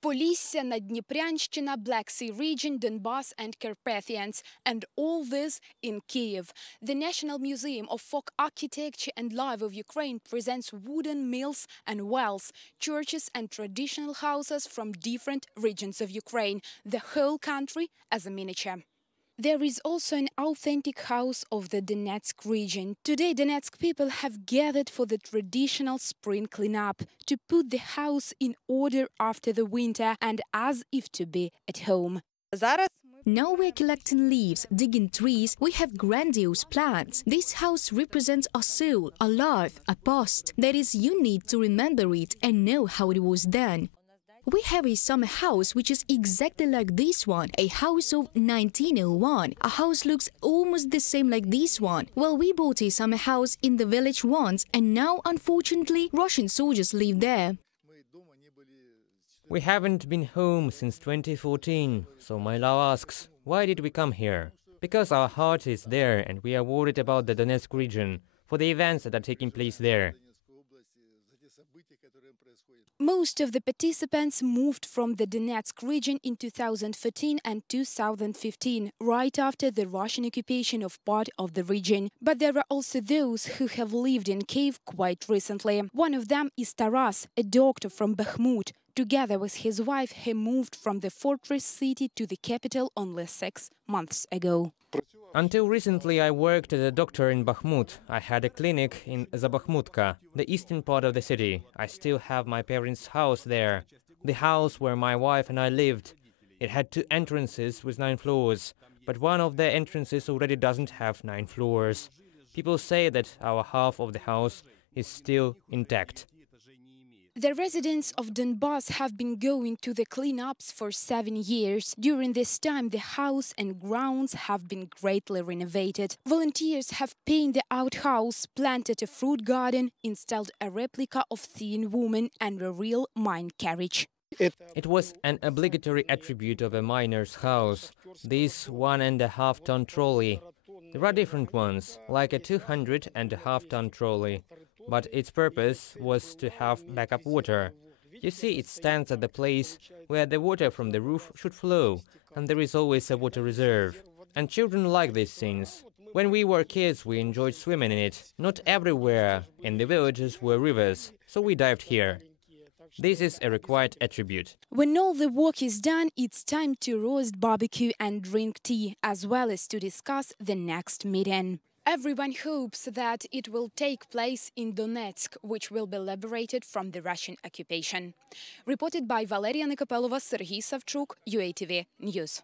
Polisia, Naddniepryanщina, Black Sea region, Donbass and Carpathians, and all this in Kyiv. The National Museum of Folk Architecture and Life of Ukraine presents wooden mills and wells, churches and traditional houses from different regions of Ukraine, the whole country as a miniature. There is also an authentic house of the Donetsk region. Today, Donetsk people have gathered for the traditional spring cleanup to put the house in order after the winter and as if to be at home. Now we're collecting leaves, digging trees, we have grandiose plans. This house represents a soul, a life, a past. That is, you need to remember it and know how it was done. We have a summer house which is exactly like this one, a house of 1901. A house looks almost the same like this one. Well, we bought a summer house in the village once and now, unfortunately, Russian soldiers live there. We haven't been home since 2014, so my love asks, why did we come here? Because our heart is there and we are worried about the Donetsk region, for the events that are taking place there. Most of the participants moved from the Donetsk region in 2014 and 2015, right after the Russian occupation of part of the region. But there are also those who have lived in Kyiv quite recently. One of them is Taras, a doctor from Bakhmut. Together with his wife, he moved from the fortress city to the capital only 6 months ago. Until recently, I worked as a doctor in Bakhmut. I had a clinic in Zabakhmutka, the eastern part of the city. I still have my parents' house there, the house where my wife and I lived. It had 2 entrances with 9 floors, but one of the entrances already doesn't have 9 floors. People say that our half of the house is still intact. The residents of Donbass have been going to the cleanups for 7 years. During this time, the house and grounds have been greatly renovated. Volunteers have painted the outhouse, planted a fruit garden, installed a replica of Thin Woman and a real mine carriage. It was an obligatory attribute of a miner's house, this 1.5-ton trolley. There are different ones, like a 2.5-ton trolley, but its purpose was to have backup water. You see, it stands at the place where the water from the roof should flow, and there is always a water reserve. And children like these things. When we were kids, we enjoyed swimming in it. Not everywhere in the villages were rivers, so we dived here. This is a required attribute. When all the work is done, it's time to roast barbecue and drink tea, as well as to discuss the next meeting. Everyone hopes that it will take place in Donetsk, which will be liberated from the Russian occupation. Reported by Valeria Nikopelova, Serhiy Savchuk, UATV News.